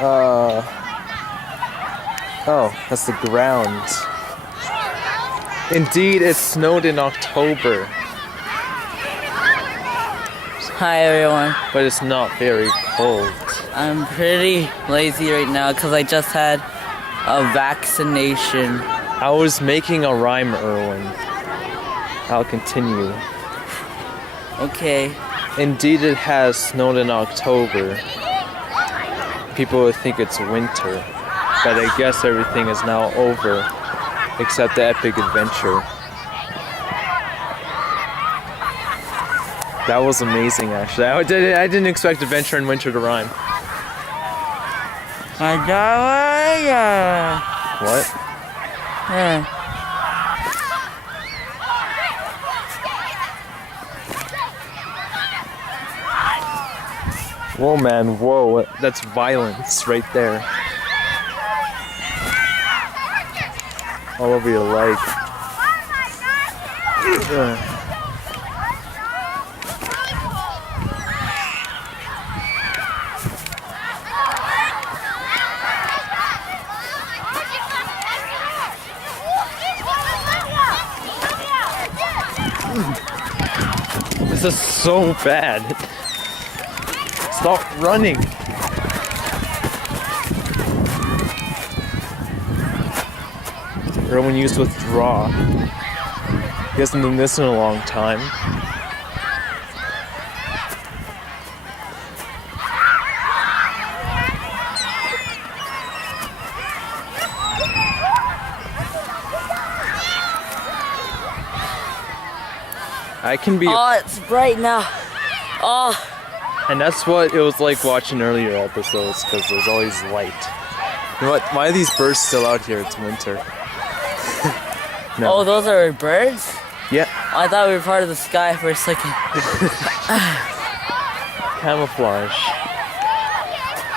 Oh, that's the ground. Indeed, it snowed in October. Hi everyone. But it's not very cold. I'm pretty lazy right now because I just had a vaccination. I was making a rhyme, Erwin. I'll continue. Okay. Indeed, it has snowed in October. People would think it's winter, but I guess everything is now over, except the epic adventure. That was amazing, actually. I didn't expect adventure and winter to rhyme. What? Yeah. Whoa, man, whoa. That's violence right there. All over your leg. This is so bad. Stop running. Erwin used to withdraw. He hasn't done this in a long time. I can be. Oh, it's bright now. Oh. And that's what it was like watching earlier episodes, because there's always light. You know what? Why are these birds still out here? It's winter. No. Oh, those are birds? Yeah. I thought we were part of the sky for a second. Camouflage.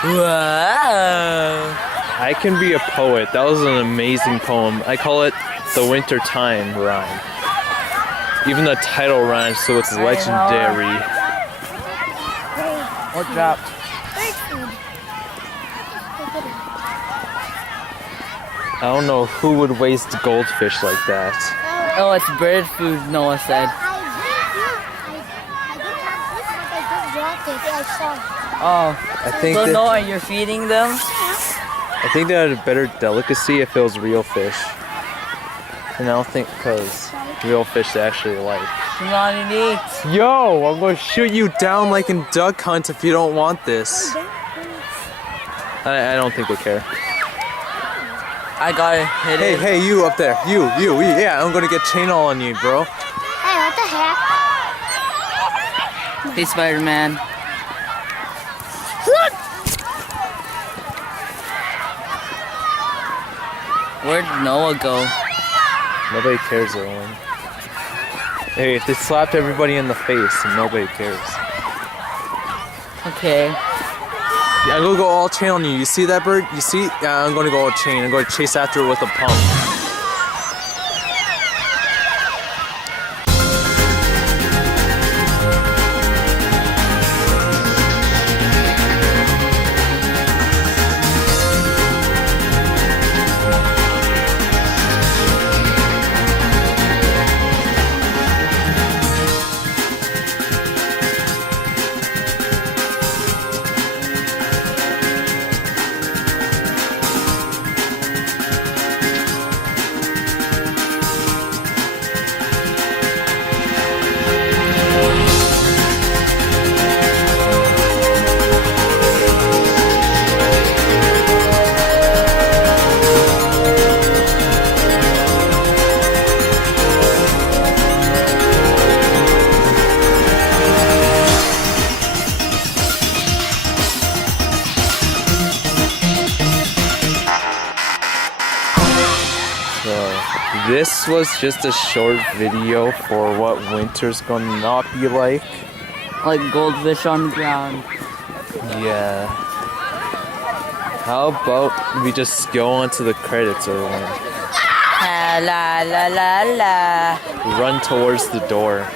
Wow. I can be a poet. That was an amazing poem. I call it the winter time rhyme. Even the title rhymes, so it's legendary. What dropped? I don't know who would waste goldfish like that. Oh, it's bird food, Noah said. Oh, I think so that, Noah, you're feeding them? I think they had a better delicacy if it was real fish. And I don't think because real fish they actually like. Come on and eat. Yo, I'm gonna shoot you down like in Duck Hunt if you don't want this. I don't think they care. I got it. Hey, you up there. You, yeah, I'm gonna get chain all on you, bro. Hey, what the heck? Hey, Spider-Man. Where'd Noah go? Nobody cares, Erwin. Hey, if they slapped everybody in the face, then nobody cares. Okay. Yeah, I'm gonna go all chain on you. You see that bird? You see? Yeah, I'm gonna go all chain. I'm gonna chase after it with a pump. This was just a short video for what winter's gonna not be like. Like goldfish on the ground. Yeah. How about we just go on to the credits, Erwin? La la la la la. Run towards the door.